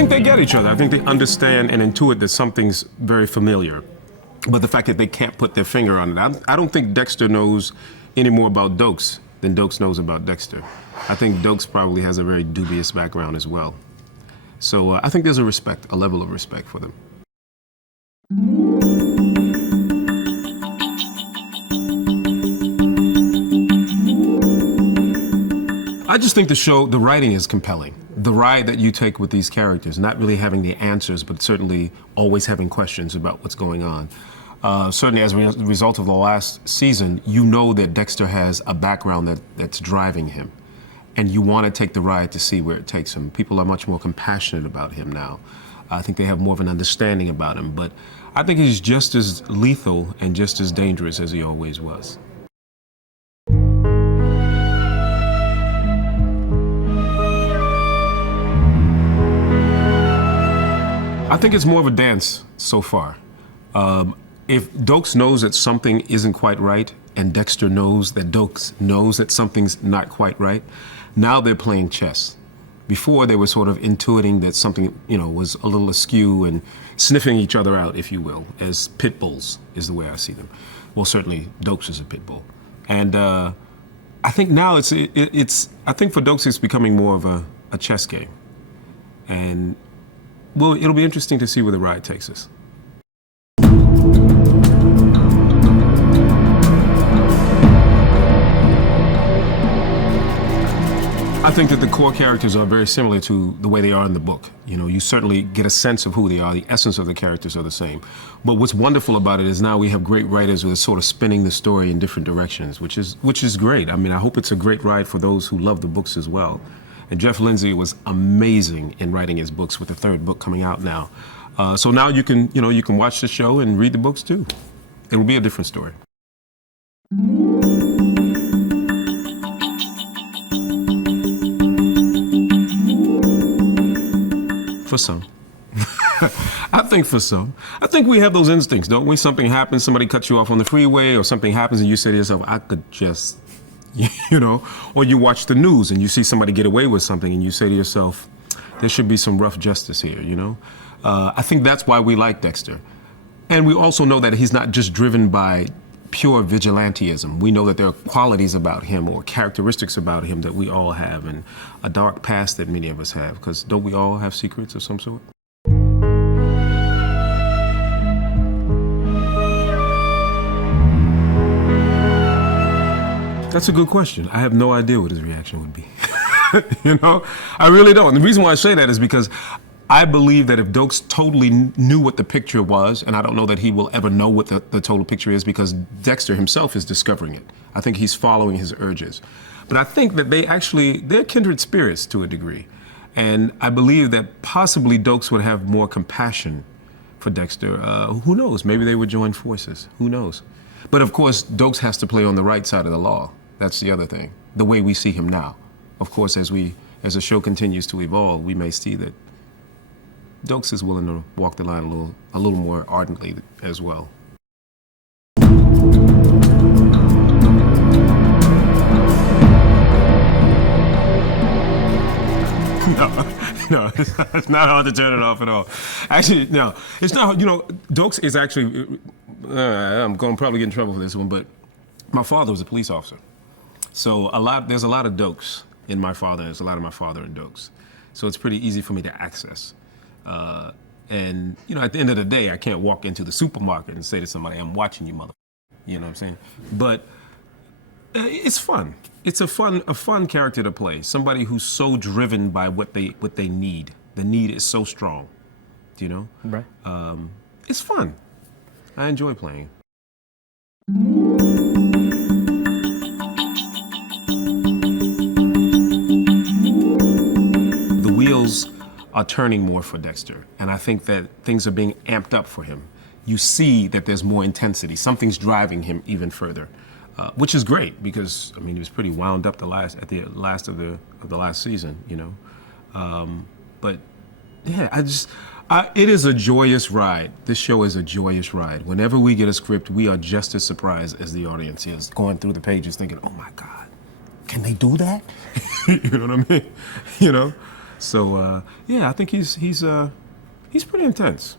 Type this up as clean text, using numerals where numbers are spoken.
think they get each other. I think they understand and intuit that something's very familiar. But the fact that they can't put their finger on it, I don't think Dexter knows any more about Dokes than Dokes knows about Dexter. I think Dokes probably has a very dubious background as well. So I think there's a level of respect for them. I just think the writing is compelling. The ride that you take with these characters, not really having the answers, but certainly always having questions about what's going on. Certainly as a result of the last season, you know that Dexter has a background that's driving him. And you want to take the ride to see where it takes him. People are much more compassionate about him now. I think they have more of an understanding about him, but I think he's just as lethal and just as dangerous as he always was. I think it's more of a dance so far. If Dokes knows that something isn't quite right, and Dexter knows that Dokes knows that something's not quite right, now they're playing chess. Before, they were sort of intuiting that something, was a little askew and sniffing each other out, if you will, as pit bulls is the way I see them. Well, certainly Dokes is a pit bull. And I think now I think for Dokes it's becoming more of a chess game. And well, it'll be interesting to see where the ride takes us. I think that the core characters are very similar to the way they are in the book. You certainly get a sense of who they are. The essence of the characters are the same. But what's wonderful about it is now we have great writers who are sort of spinning the story in different directions, which is great. I mean, I hope it's a great ride for those who love the books as well. And Jeff Lindsay was amazing in writing his books with the third book coming out now. So now you can watch the show and read the books too. It will be a different story. For some. I think for some. I think we have those instincts, don't we? Something happens, somebody cuts you off on the freeway, or something happens and you say to yourself, I could just, or you watch the news and you see somebody get away with something and you say to yourself, there should be some rough justice here, I think that's why we like Dexter. And we also know that he's not just driven by pure vigilantism. We know that there are qualities about him or characteristics about him that we all have, and a dark past that many of us have, because don't we all have secrets of some sort? That's a good question. I have no idea what his reaction would be. I really don't. And the reason why I say that is because I believe that if Dokes totally knew what the picture was, and I don't know that he will ever know what the total picture is because Dexter himself is discovering it. I think he's following his urges. But I think that they're kindred spirits to a degree. And I believe that possibly Dokes would have more compassion for Dexter. Who knows? Maybe they would join forces. Who knows? But of course, Dokes has to play on the right side of the law. That's the other thing, the way we see him now. Of course, as the show continues to evolve, we may see that Dokes is willing to walk the line a little more ardently as well. No, it's not hard to turn it off at all. Actually, no, it's not. Dokes is actually. I'm going to probably get in trouble for this one, but my father was a police officer, so there's a lot of Dokes in my father. There's a lot of my father in Dokes, so it's pretty easy for me to access. And at the end of the day, I can't walk into the supermarket and say to somebody, "I'm watching you, mother." You know what I'm saying? But it's fun. It's a fun character to play. Somebody who's so driven by what they need. The need is so strong. Right. It's fun. I enjoy playing. The wheels are turning more for Dexter, and I think that things are being amped up for him. You see that there's more intensity. Something's driving him even further, which is great because he was pretty wound up at the last of the last season, But yeah, it is a joyous ride. This show is a joyous ride. Whenever we get a script, we are just as surprised as the audience is, going through the pages thinking, "Oh my God, can they do that?" You know what I mean? So yeah, I think he's pretty intense.